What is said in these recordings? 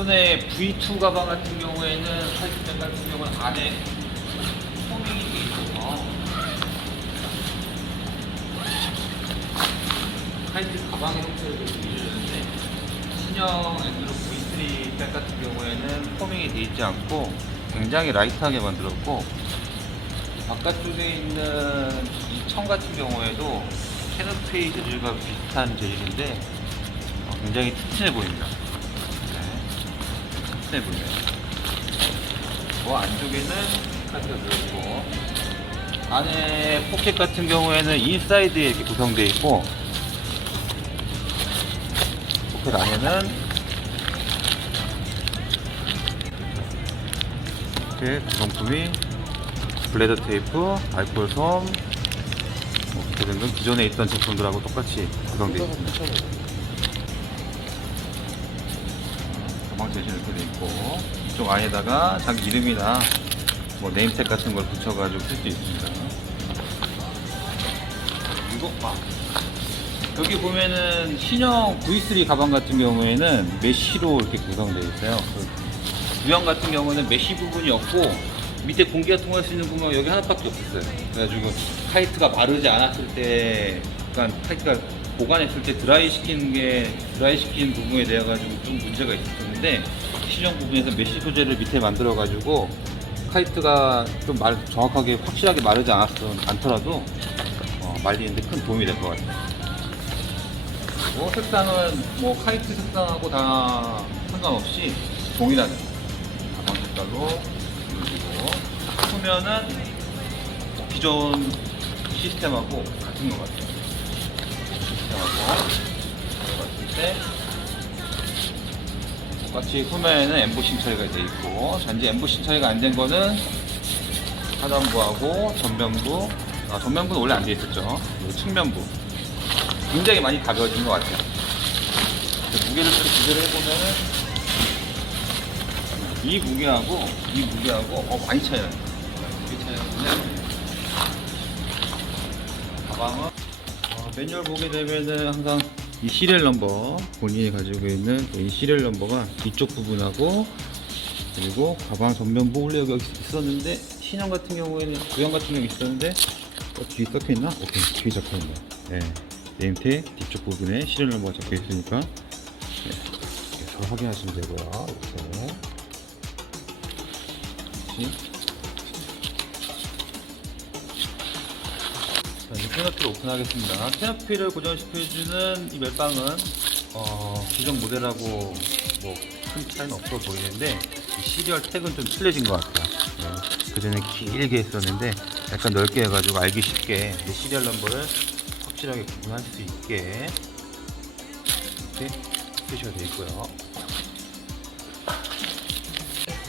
기존의 V2 가방 같은 경우에는 카이트백 같은 경우는 안에 포밍이 돼 있어서 카이트 가방의 형태를 유지하는데 신형 엔드로 V3 백 같은 경우에는 포밍이 돼 있지 않고 굉장히 라이트하게 만들었고 바깥쪽에 있는 이 청 같은 경우에도 캐노피 재질과 비슷한 재질인데 굉장히 튼튼해 보입니다. 튼튼해 보이네요. 안쪽에는 카드가 들어있고 안에 포켓 같은 경우에는 인사이드에 이렇게 구성되어 있고 포켓 안에는 이렇게 구성품이 블레더 테이프, 알코올 솜 등등 기존에 있던 제품들하고 똑같이 구성되어 있습니다. 가방 재질 이렇게 되어 있고 이쪽 안에다가 자기 이름이나 뭐 네임택 같은 걸 붙여가지고 쓸 수 있습니다. 그리고 여기 보면은 신형 V3 가방 같은 경우에는 메쉬로 이렇게 구성되어 있어요. 구형 같은 경우는 메쉬 부분이 없고 밑에 공기가 통할 수 있는 부분은 여기 하나밖에 없었어요. 그래가지고 카이트가 마르지 않았을 때, 그러니까 카이트가 보관했을 때 드라이 시키는 부분에 대해 가지고 좀 문제가 있었는데 신형 부분에서 메쉬 소재를 밑에 만들어 가지고 카이트가 좀 정확하게 확실하게 마르지 않더라도 말리는데 큰 도움이 될 것 같아요. 그리고 색상은 뭐 카이트 색상하고 다 상관없이 동일하게 가방 색깔로 이루어지고 후면은 기존 시스템하고 같은 것 같아요. 시스템하고 봤을 때 똑같이 후면에는 엠보싱 처리가 되어 있고 단지 엠보싱 처리가 안 된 거는 하단부하고 전면부는 원래 안 되어 있었죠. 그리고 측면부 굉장히 많이 가벼워진 것 같아요. 무게를 좀 비교를 해보면은 이 무게하고 많이 차이나요. 되게 차이나는데 가방은 매뉴얼 보게 되면은 항상 이 시리얼 넘버 본인이 가지고 있는 이 시리얼 넘버가 뒤쪽 부분하고 그리고 가방 전면부 원래 여기 있었는데 신형 같은 경우에는 구형 같은 경우 있었는데 뒤에 적혀 있나? 오케이, 뒤에 적혀 있네. 네, 네임택 뒤쪽 부분에 시리얼 넘버가 적혀 있으니까 그래서 확인하시면 되고요. 자, 이제 캐노피를 오픈하겠습니다. 캐노피를 고정시켜주는 이 멜빵은 기존 모델하고 뭐 큰 차이는 없어 보이는데 이 시리얼 택은 좀 틀려진 것 같아요. 그 전에 길게 했었는데 약간 넓게 해가지고 알기 쉽게 시리얼 넘버를 확실하게 구분할 수 있게 이렇게 표시가 되어 있고요.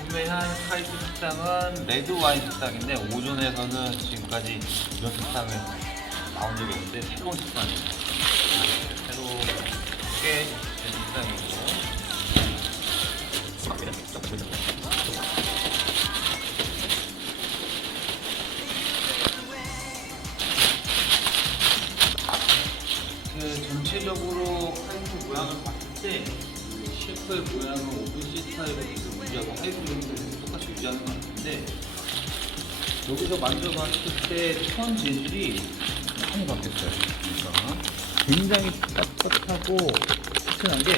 구매한 카이트 색상은 레드 와인 색상인데 오존에서는 지금까지 이런 색상을 나온 적이 없는데 새로운 색상이에요. 새롭게 된 색상이고 전체적으로 카이트 모양을 봤을 때 셰프의 모양은 오픈시 스타일을 유지하고 하이브 형태를 똑같이 유지하는 것 같은데 여기서 만져봤을 때 천 재질이 많이 바뀌었어요. 그러니까 굉장히 빳빳하고 튼튼한 게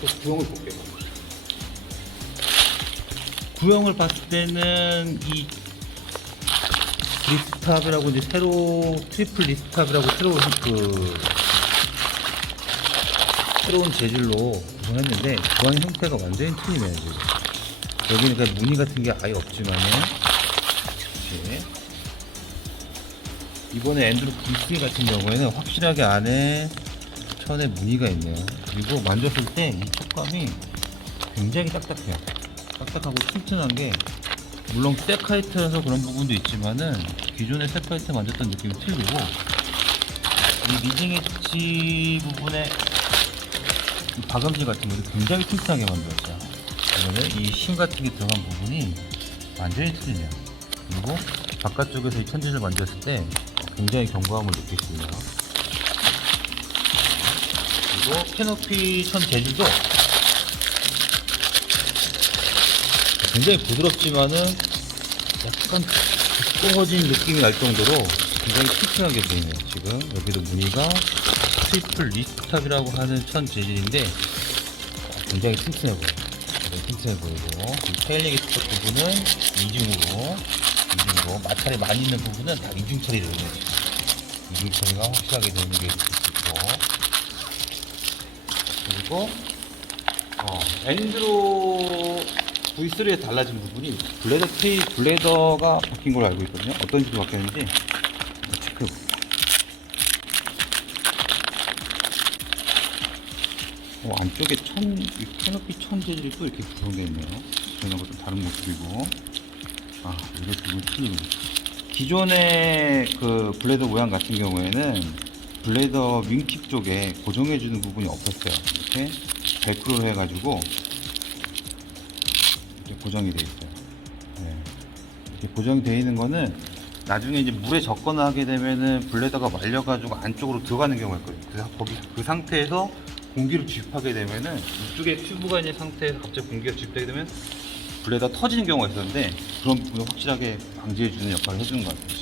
또 구형을 볼게요. 구형을 봤을 때는 이 리스탑이라고 이제 트리플 리스탑이라고 새로운 재질로 구성했는데 구형 형태가 완전히 틀리네요. 지금 여기는 그러니까 무늬 같은 게 아예 없지만은 이번에 엔드로 V3 같은 경우에는 확실하게 안에 천에 무늬가 있네요. 그리고 만졌을 때 이 촉감이 굉장히 딱딱해요. 딱딱하고 튼튼한 게 물론 새 카이트라서 그런 부분도 있지만은 기존의 새 카이트 만졌던 느낌이 틀리고 이 리딩 엣지 부분에 이 박음질 같은 것도 굉장히 튼튼하게 만들었어요. 그러면 이 심 같은 게 들어간 부분이 완전히 틀리네요. 그리고 바깥쪽에서 이 천지를 만졌을 때 굉장히 견고함을 느낄 수 있네요. 그리고 캐노피 천 재질도 굉장히 부드럽지만은 약간 두꺼워진 느낌이 날 정도로 굉장히 튼튼하게 보이네요. 지금 여기도 무늬가 트리플 리스탑이라고 하는 천 재질인데 굉장히 튼튼해 보여요. 굉장히 튼튼해 보이고, 이 테일링 스톱 부분은 이중으로 마찰이 많이 있는 부분은 다 이중 처리를 해요. 이중 처리가 확실하게 되는 게 있고, 그리고 엔드로 V3에 달라진 부분이 블레더가 바뀐 걸로 알고 있거든요. 어떤 식으로 바뀌었는지 체크. 안쪽에 이 캐노피 천 재질이 또 이렇게 구성되어 있네요. 전하고 좀 다른 모습이고, 이게 지금 틀리네. 기존의 그 블레더 모양 같은 경우에는 블레더 윙팁 쪽에 고정해주는 부분이 없었어요. 이렇게 벨크로로 해가지고 이렇게 고정이 되어 있어요. 네. 이렇게 고정이 되어 있는 거는 나중에 이제 물에 접근을 하게 되면은 블레더가 말려가지고 안쪽으로 들어가는 경우가 있거든요. 그래서 그 상태에서 공기를 주입하게 되면은 이쪽에 튜브가 있는 상태에서 갑자기 공기가 주입되게 되면 블레더 터지는 경우가 있었는데, 그런 부분을 확실하게 방지해주는 역할을 해주는 것 같아요.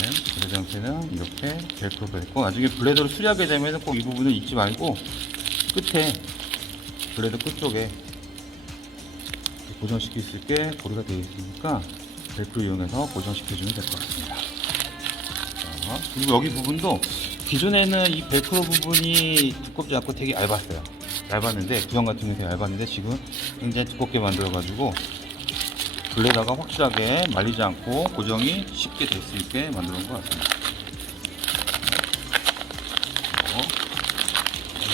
네, 블레더 형태는 이렇게 벨크로가 있고, 나중에 블레더를 수리하게 되면은 꼭 이 부분을 잊지 말고 끝에 블레더 끝쪽에 고정시킬 수 있게 고리가 되어 있으니까 벨크로 이용해서 고정시켜주면 될 것 같습니다. 그리고 여기 부분도 기존에는 이 벨크로 부분이 두껍지 않고 되게 얇았는데, 구형 같은 경우는 되게 얇았는데 지금 굉장히 두껍게 만들어 가지고 블레더가 확실하게 말리지 않고 고정이 쉽게 될 수 있게 만들어 놓은 것 같습니다.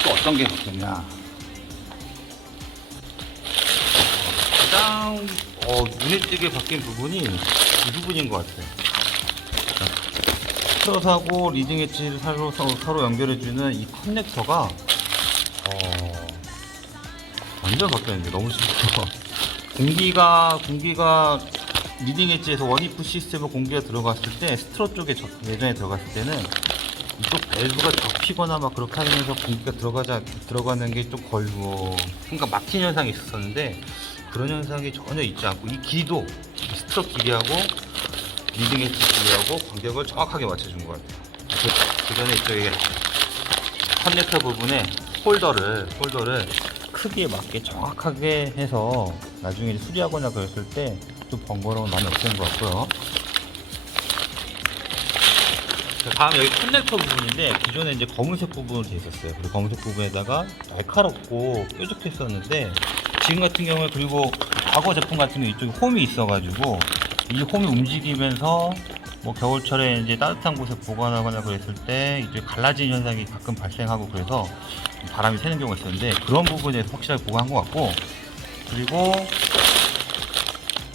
또 어떤 게 바뀌었냐, 가장 눈에 띄게 바뀐 부분이 이 부분인 것 같아요. 트롯하고 리딩 엣지를 서로 연결해주는 이 커넥터가 완전 바뀌었는데 너무 쉽죠. 공기가 리딩 엣지에서 원이프 시스템으로 공기가 들어갔을 때, 스트로 쪽에 예전에 들어갔을 때는 이쪽 밸브가 접히거나 막 그렇게 하면서 공기가 들어가는 게 좀 거의 그러니까 막힌 현상이 있었는데, 그런 현상이 전혀 있지 않고 이 길이도 스트로 길이하고 리딩 엣지 길이하고 간격을 정확하게 맞춰준 것 같아요. 그 전에 이쪽에 커넥터 부분에 홀더를 크기에 맞게 정확하게 해서 나중에 수리하거나 그랬을 때 좀 번거로운 많이 없앤 것 같고요. 다음 여기 커넥터 부분인데, 기존에 이제 검은색 부분으로 되어 있었어요. 그리고 검은색 부분에다가 날카롭고 뾰족했었는데, 지금 같은 경우에, 그리고 과거 제품 같은 경우 이쪽에 홈이 있어가지고 이 홈이 움직이면서 뭐 겨울철에 이제 따뜻한 곳에 보관하거나 그랬을 때 이제 갈라진 현상이 가끔 발생하고, 그래서 바람이 새는 경우가 있었는데 그런 부분에서 확실하게 보관한 것 같고, 그리고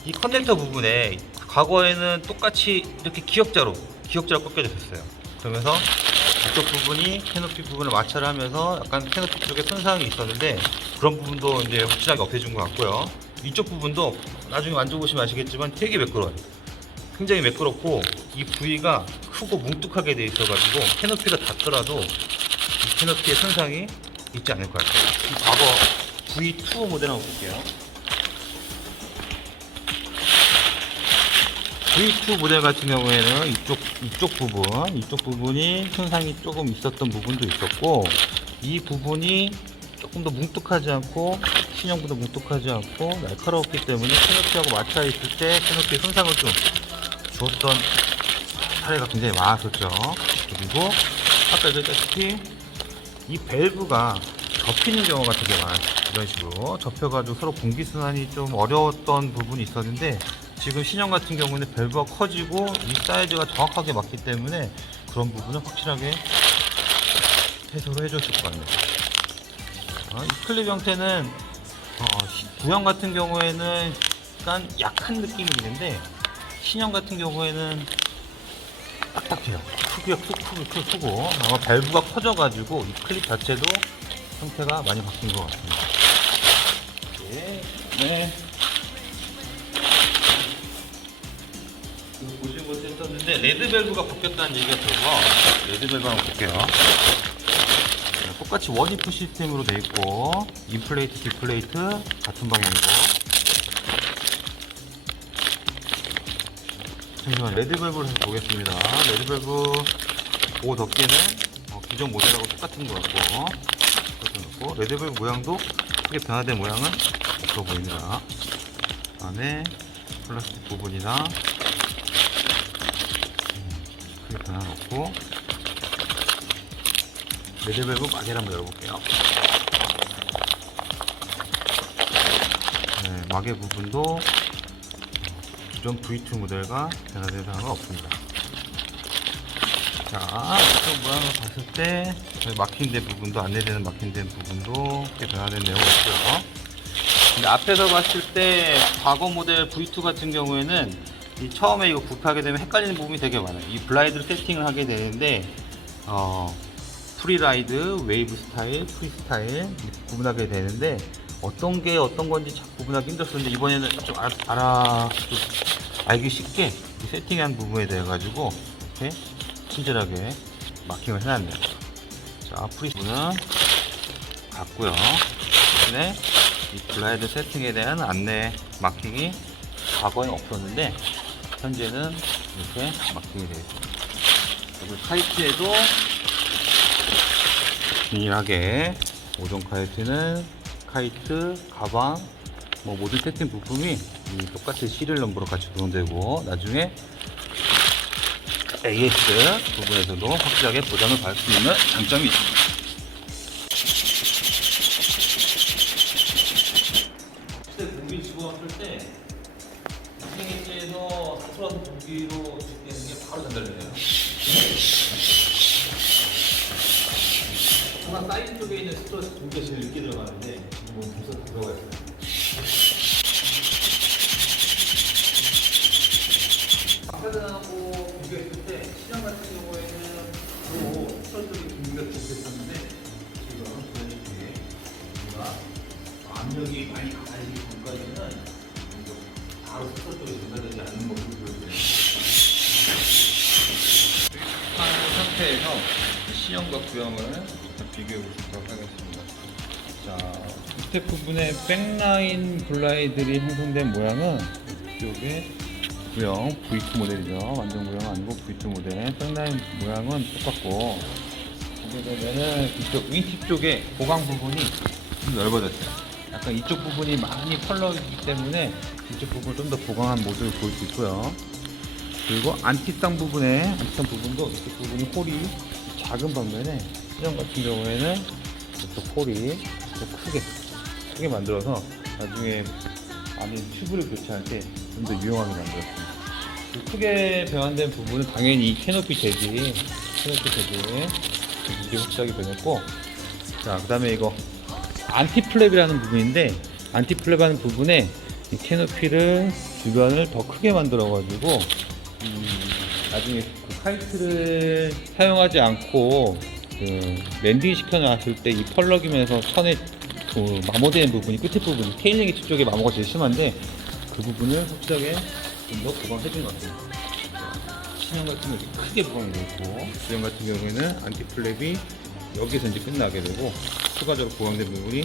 이 커넥터 부분에 과거에는 똑같이 이렇게 기역자로 꺾여져 있었어요. 그러면서 이쪽 부분이 캐노피 부분을 마찰을 하면서 약간 캐노피 쪽에 손상이 있었는데, 그런 부분도 이제 확실하게 없애준 것 같고요. 이쪽 부분도 나중에 만져보시면 아시겠지만 되게 매끄러워요. 굉장히 매끄럽고 이 부위가 크고 뭉툭하게 되어 있어가지고 캐노피가 닿더라도 이 캐노피의 손상이 있지 않을 것 같아요. 이 과거 V2 모델 한번 볼게요. V2 모델 같은 경우에는 이쪽 부분이 손상이 조금 있었던 부분도 있었고, 이 부분이 조금 더 뭉툭하지 않고 신형보다 뭉툭하지 않고 날카로웠기 때문에 캐노피하고 맞춰 있을 때 캐노피에 손상을 좀 주었던 사례가 굉장히 많았었죠. 그리고 아까 얘기했다시피 이 밸브가 접히는 경우가 되게 많아요. 이런 식으로 접혀가지고 서로 공기순환이 좀 어려웠던 부분이 있었는데, 지금 신형 같은 경우는 밸브가 커지고 이 사이즈가 정확하게 맞기 때문에 그런 부분은 확실하게 해소를 해줬을 것 같네요. 이 클립 형태는 구형 같은 경우에는 약간 느낌이 있는데, 신형 같은 경우에는 딱딱해요. 크기가 크고 아마 밸브가 커져가지고 이 클립 자체도 형태가 많이 바뀐 것 같습니다. 네. 보지 못했었는데 레드 밸브가 바뀌었다는 얘기가 들어서 레드 밸브 한번 볼게요. 똑같이 원이프 시스템으로 되어 있고, 인플레이트, 디플레이트 같은 방향이고, 잠시만요. 레드벨브를 해서 보겠습니다. 레드벨브 보호 덮개는 기존 모델하고 똑같은 것 같고, 레드벨브 모양도 크게 변화된 모양은 없어 보입니다. 안에 플라스틱 부분이나 크게 변화 없고, 레드벨브 마개를 한번 열어볼게요. 네, 마개 부분도 기존 V2 모델과 변화된 사항은 없습니다. 자, 이쪽 모양을 봤을 때 마킹된 부분도, 안내되는 마킹된 부분도 꽤 변화된 내용 없고요. 근데 앞에서 봤을 때 과거 모델 V2 같은 경우에는 이 처음에 이거 구입하게 되면 헷갈리는 부분이 되게 많아요. 이 블라인드를 세팅을 하게 되는데 프리라이드, 웨이브 스타일, 프리 스타일 이렇게 구분하게 되는데 어떤 게 어떤 건지 자꾸 구분하기 힘들었는데 이번에는 좀 알기 쉽게 세팅한 부분에 대해 가지고 이렇게 친절하게 마킹을 해놨네요. 자, 프리 부분은 같고요. 대신에 이 블라인드 세팅에 대한 안내 마킹이 과거에 없었는데 현재는 이렇게 마킹이 되어 있습니다. 그리고 카이트에도 균일하게 5종 카이트는 카이트, 가방, 모든 세팅 부품이 똑같이 시리얼 넘버로 같이 구성되고 나중에 AS 부분에서도 확실하게 보장을 받을 수 있는 장점이 있습니다. 그때 공기 집어왔을 때 스팅에서 풀어서 공기로 집대는 게 바로 전달돼요. 하나 사이드 쪽에 있는 스트레스 공기가 제일 늦게 들어가는데 지금 벌써 들어가 있어요. 아까하고 비교했을 때 시장 같은 경우에는 또 스트레스 공기가 좋겠었는데 지금 보여줄게 우리가 압력이 많이 가해지기 전까지는 바로 스트레스가 전달되지 않는 모습을 보여드려요. 상태에서 시형과 구형을 비교해 보도록 하겠습니다. 자, 밑에 부분에 백라인 블라이들이 형성된 모양은 이쪽에 구형 V2 모델이죠. 완전 구형 아니고 V2 모델. 백라인 모양은 똑같고, 보게 되면은 이쪽 윙팁 쪽에 보강 부분이 좀 넓어졌어요. 약간 이쪽 부분이 많이 펄럭이기 때문에 이쪽 부분을 좀 더 보강한 모습을 보일 수 있고요. 그리고 안티쌍 부분도 이쪽 부분이 홀이 작은 반면에 시장 같은 경우에는 이쪽 홀이 더 크게 만들어서 나중에 안에 튜브를 교체할 때 좀 더 유용하게 만들었습니다. 크게 변환된 부분은 당연히 캐노피 재질 이게 확실하게 변했고, 자, 그 다음에 이거 안티플랩이라는 부분인데, 안티플랩하는 부분에 이 캐노피를 주변을 더 크게 만들어 가지고 나중에 그 카이트를 사용하지 않고 랜딩 시켜 놨을 때 이 펄럭이면서 선에 마모되는 부분이, 끝에 부분이 테일링 쪽에 마모가 제일 심한데 그 부분을 확실하게 좀 더 보강해 준 것 같습니다. 신형 같은 경우는 크게 보강이 되어 있고, 주형 같은 경우에는 안티플랩이 여기서 이제 끝나게 되고 추가적으로 보강된 부분이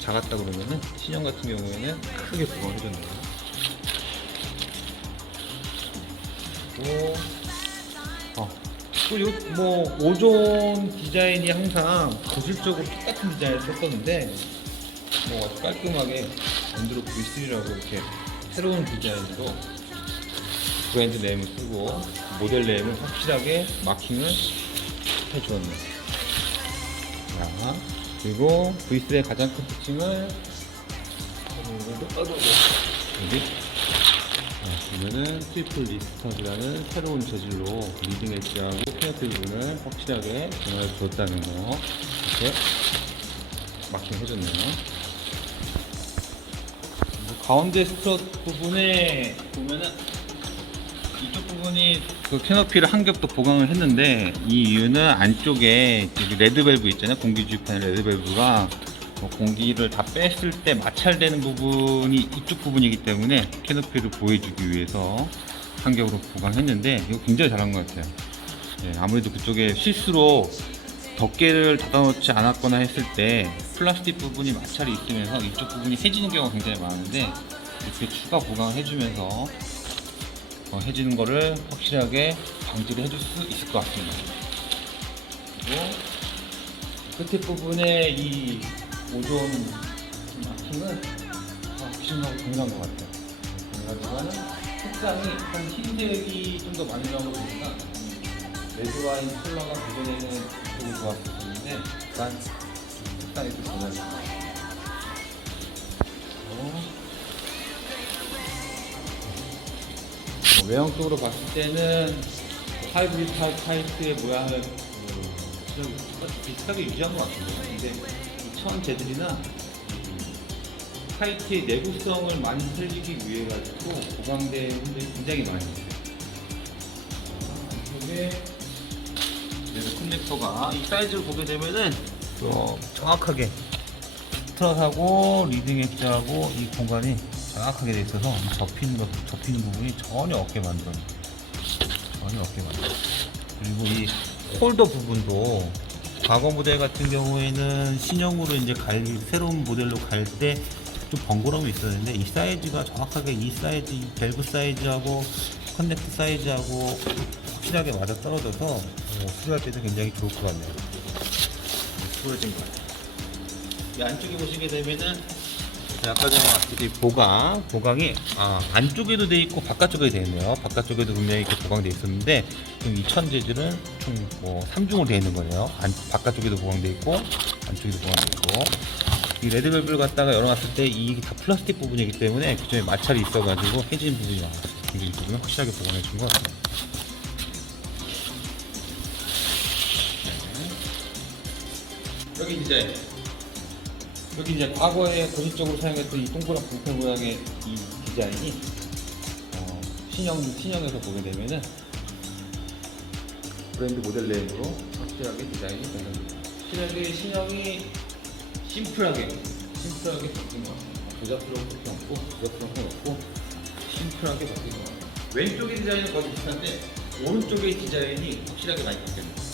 작았다 그러면은 신형 같은 경우에는 크게 보강해 줬네요. 그리고 5존 디자인이 항상 고질적으로 똑같은 디자인을 썼었는데 아주 깔끔하게 엔드로 V3라고 이렇게 새로운 디자인으로 브랜드 네임을 쓰고 모델 네임을 확실하게 마킹을 해주었네요. 자, 그리고 V3의 가장 큰 특징을 여기 보면은 트리플 리스터즈라는 새로운 재질로 리딩 엣지하고 피어트 부분을 확실하게 변화해 주었다는 거, 이렇게 마킹 해줬네요. 가운데 스트럿 부분에 보면은 이쪽 부분이 그 캐노피를 한 겹 더 보강을 했는데, 이 이유는 안쪽에 레드밸브 있잖아요. 공기 주입하는 레드밸브가 공기를 다 뺐을 때 마찰되는 부분이 이쪽 부분이기 때문에 캐노피를 보여주기 위해서 한 겹으로 보강했는데 이거 굉장히 잘한 것 같아요. 아무래도 그쪽에 실수로 덮개를 닫아놓지 않았거나 했을 때 플라스틱 부분이 마찰이 있으면서 이쪽 부분이 해지는 경우가 굉장히 많은데 이렇게 추가 보강을 해주면서 해지는 거를 확실하게 방지를 해줄 수 있을 것 같습니다. 그리고 끝에 부분에 이 오존 마킹은 확실하고 동일한 것 같아요. 동일하지만 색상이 약간 흰색이 좀 더 많이 나오다 보니까 레드와인 컬러가 그전에는 되게 좋았었는데 약간 색상이 좀 변화했습니다. 외형적으로 봤을 때는 하이브리드 타이프의 모양을 비슷하게 유지한 것 같은데요. 근데 이 천 재질이나 타이트의 내구성을 많이 살리기 위해 가지고 보강된 흔들이 굉장히 많이 있어요. 이쪽에 커넥터가 이 사이즈를 보게 되면은 정확하게 스트럿하고 리딩 엣지하고 이 공간이 정확하게 돼 있어서 접히는 부분이 전혀 없게 만들어요. 그리고 이 홀더 부분도 과거 모델 같은 경우에는 신형으로 이제 새로운 모델로 갈 때 좀 번거로움이 있었는데 이 사이즈가 정확하게 이 사이즈, 이 밸브 사이즈하고 커넥터 사이즈하고 확실하게 맞아 떨어져서 수리할 때도 굉장히 좋을 것 같네요. 수월해진 것 같아요. 이 안쪽에 보시게 되면은 아까 전에 말했듯이 보강이 안쪽에도 돼 있고 바깥쪽에도 돼 있네요. 바깥쪽에도 분명히 이렇게 보강돼 있었는데 지금 이 천 재질은 총 3중으로 돼 있는 거예요. 바깥쪽에도 보강돼 있고 안쪽에도 보강돼 있고 이 레드벨브를 갖다가 열어놨을 때 이 다 플라스틱 부분이기 때문에 그중에 마찰이 있어가지고 해진 부분이 나와요. 이 부분은 확실하게 보강해 준 것 같아요. 여기 디자인. 여기 이제 과거에 고질적으로 사용했던 이 동그란 불펜 모양의 이 디자인이 신형에서 보게 되면은 브랜드 모델 네임으로 확실하게 디자인이 변합니다. 확실하게 신형이 심플하게 바뀐 것 같아요. 조잡스러운 것도 없고 조잡스러운 건 없고 심플하게 바뀐 것 같아요. 왼쪽의 디자인은 거의 비슷한데 오른쪽의 디자인이 확실하게 많이 바뀌었습니다.